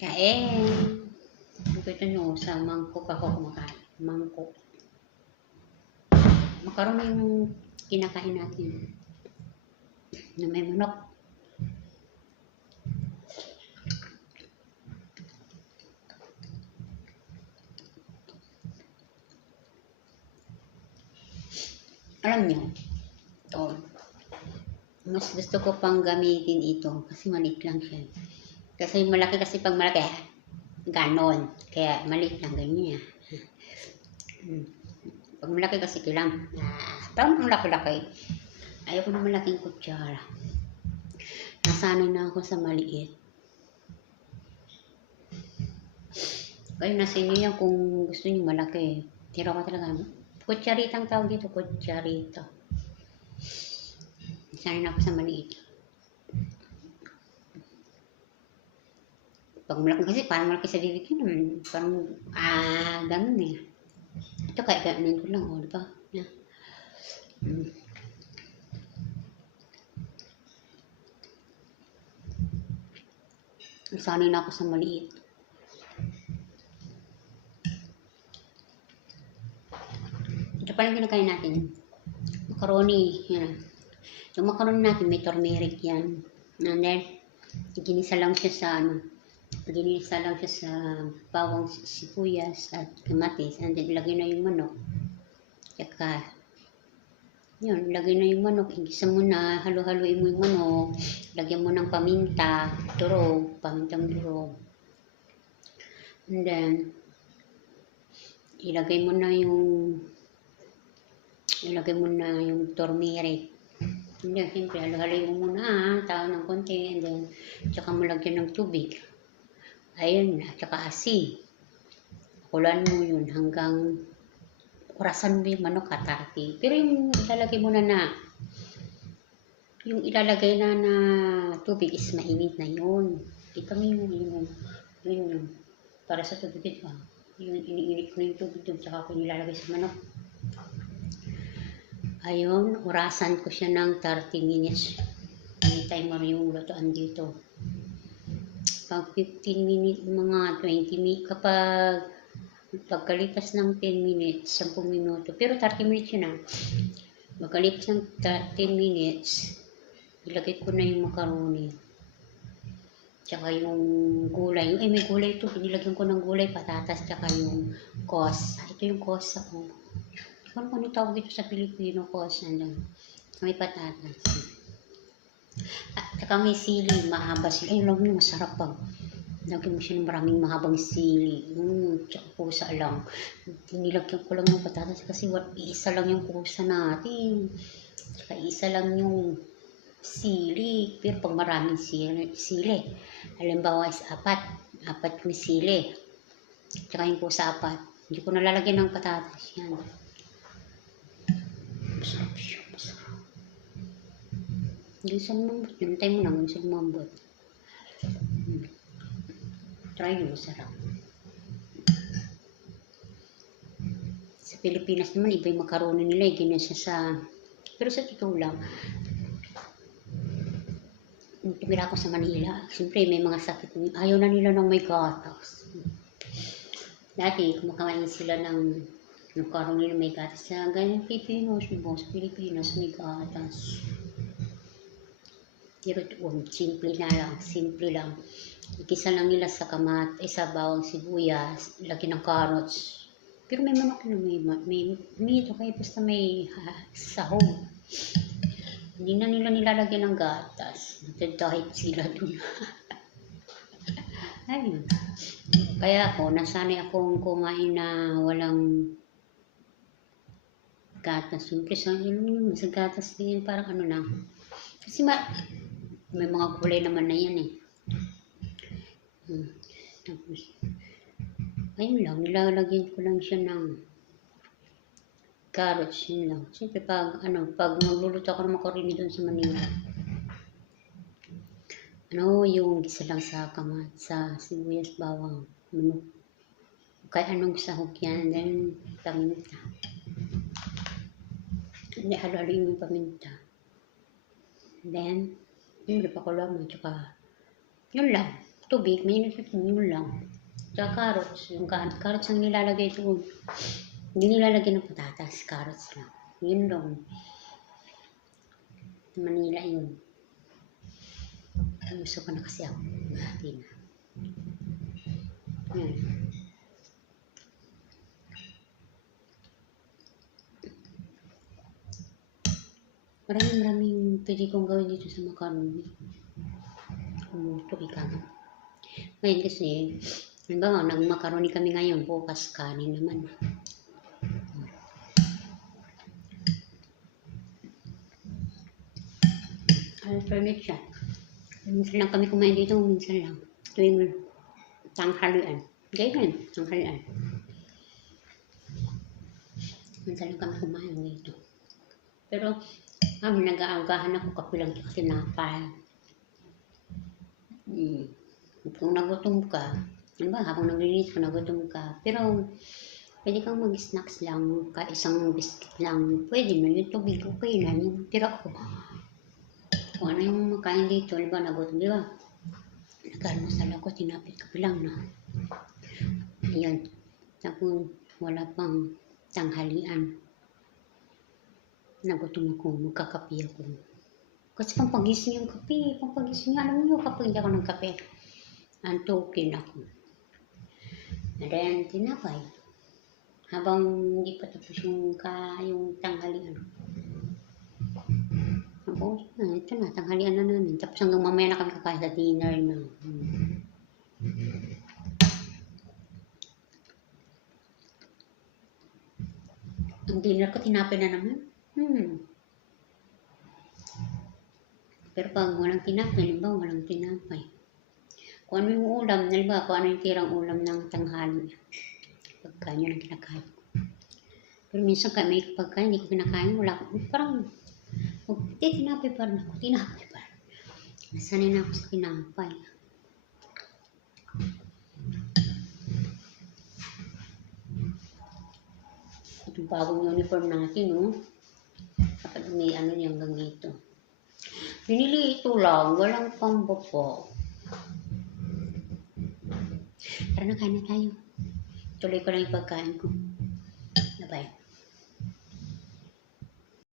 Kain. Ito nyo, sa mangkok ako kumakain. Mangkok. Makaroon yung kinakain natin. Na may manok. Alam nyo, ito. Mas gusto ko pang gamitin ito kasi maliit lang siya. Kasi malaki kasi pag malaki, ganon. Kaya maliit lang, ganyan. Pag malaki kasi kailang, parang laki-laki. Ayoko ng malaking kutsara. Nasanay na ako sa maliit. Kayo nasa inyo yan kung gusto niyo malaki. Pero ako talaga, kutsarita ang tawag dito, kutsarita. Nasanay na ako sa maliit. Pag malaki kasi, parang malaki sa bibig yun. Parang, ganun eh. Ito kaya gano'n ko lang, diba? Na. Nasanay na ako sa maliit. Ito palang kinakain natin. Macaroni. Yan. Yung macaroni natin, may turmeric yan. And then, ginisa lang siya sa ginisa lang siya sa bawang sibuyas at kamatis. And then, ilagay na yung manok. Tsaka, yun, ilagay na yung manok. Igisa mo na, halo-haloin mo yung manok. Lagyan mo ng paminta, durog, pamintang durog. And then, ilagay mo na yung turmeric. And then, siyempre, halo-haloin mo muna, tao ng konti. And then, tsaka mo lagyan ng tubig. Ayun, tsaka asin. Kulan mo yun hanggang orasan mo yung manok katarti. Pero yung ilalagay mo na yung ilalagay na tubig is mainit na yun. Ito yun. Para sa tubig ito. Yung iniinit ko yung tubig doon, tsaka ko nilalagay sa manok. Ayun, orasan ko siya ng 30 minutes. May timer yung lutoan dito. Pag 15 minutes, mga 20 minutes, kapag pagkalipas ng 10 minutes, 10 minuto, pero 30 minutes yun Pagkalipas ng 10 minutes, ilagay ko na yung macaroni. Tsaka yung gulay. May gulay ito. Pinilagyan ko ng gulay, patatas, tsaka yung kos. Ito yung kos ako. Ano tawag ito sa Pilipino, kos. May patatas. Tsaka may sili, mahaba sili. Ay, alam mo, masarap pag lagyan mo siya ng maraming mahabang sili. Tsaka pusa lang. Nilagyan ko lang ng patatas kasi isa lang yung pusa natin. Tsaka isa lang yung sili. Pero pag maraming sili, halimbawa is apat yung sili. Tsaka yung pusa 4. Hindi ko nalalagyan ng patatas yan. Masarap siya, masarap. Ginsan mambot. Nantay mo lang, ginsan mambot. Try nyo, masarap. Sa Pilipinas naman, iba yung macaroni nila. Ginasa sa... Pero sa totoo lang, tumira ako sa Manila. Siyempre, may mga sakit. Ayaw na nila ng may gatas. Dati, kumakain sila ng macaroni na may gatas. Sa ganyan Pilipinas, sa Pilipinas, may gatas. Pero simple lang. Ikisa lang nila sa sa bawang sibuyas, laki ng carrots. Pero may manok na may ito kaya basta may sahog. Hindi na nila nilalagyan ng gatas. Dahil sila dun. Ayun. Kaya ako, nasanay akong kumain na walang gatas. Siyempre, sa gatas din, parang ano lang. Kasi may mga kulay naman na yan eh. Tapos, ayun lang, nilalagyan ko lang siya ng carrots, yun lang. Siyempre, pag magluluto ako ng macaroni doon sa Manila, yung gisa lang sa sibuyas, bawang, kaya anong sahog yan, then paminta. Hindi, halo-halo yung paminta. Then, yung pakulo mo, tsaka, yun lang. tubig, mainit na tubig, yun lang. Tsaka carrots, yung carrots ang nilalagay doon. Hindi nilalagay ng patatas, carrots lang. Yun lang. Manila yun. Gusto ko na kasi ako. Hati na. Yan. Maraming pwede kong gawin dito sa macaroni. Ito ika nga. Ngayon kasi, halimbawa, nag-macaroni kami ngayon, bukas kanin naman. Alternate siya. Minsan lang kami kumain dito, minsan lang. Tuwing tanghalian. Ganyan, tanghalian. Minsan lang kami kumain dito. Pero, kami nag-aagahan ako kapilang kasi tinapay. Kung nagutom ka, ano ba, habang naglilinis ko, nagutom ka. Pero, pwede kang mag-snacks lang, isang biscuit lang. Pwede na, yung tubig, okay na. Yung tira ko. Kung ano yung makain dito, di ba, nagutom, di ba? Nag-almusal ako, tinapit kapilang na. Ayun. Tapos, wala pang tanghalian. Nagutom ako, magkakape ako. Kasi pampagising yung kape, pampagising alam mo kapag hindi ako ng kape, antukin ako. And then, tinapay. Habang hindi pa tapos yung tanghalian. Tapos, ito na, tanghalian na namin. Tapos hanggang mamaya na kami kakain sa dinner na. Ang dinner ko, tinapay na naman. Pero pag walang tinapay, halimbawa walang tinapay. Kung ano yung ulam, halimbawa kung ano yung tirang ulam ng tanghali. Pagkain yun ang kinakain ko. Pero minsan may pagkain, hindi ko kinakain, wala ko. Parang, tinapay pa rin ako, tinapay pa rin. Nasanay na ako sa tinapay. Itong bagong uniform natin, no? Kapag may ano niya hanggang dito. Binili ito lang, walang pambaba. Tara na, kain na tayo. Tuloy ko lang yung pagkain ko. Bye-bye.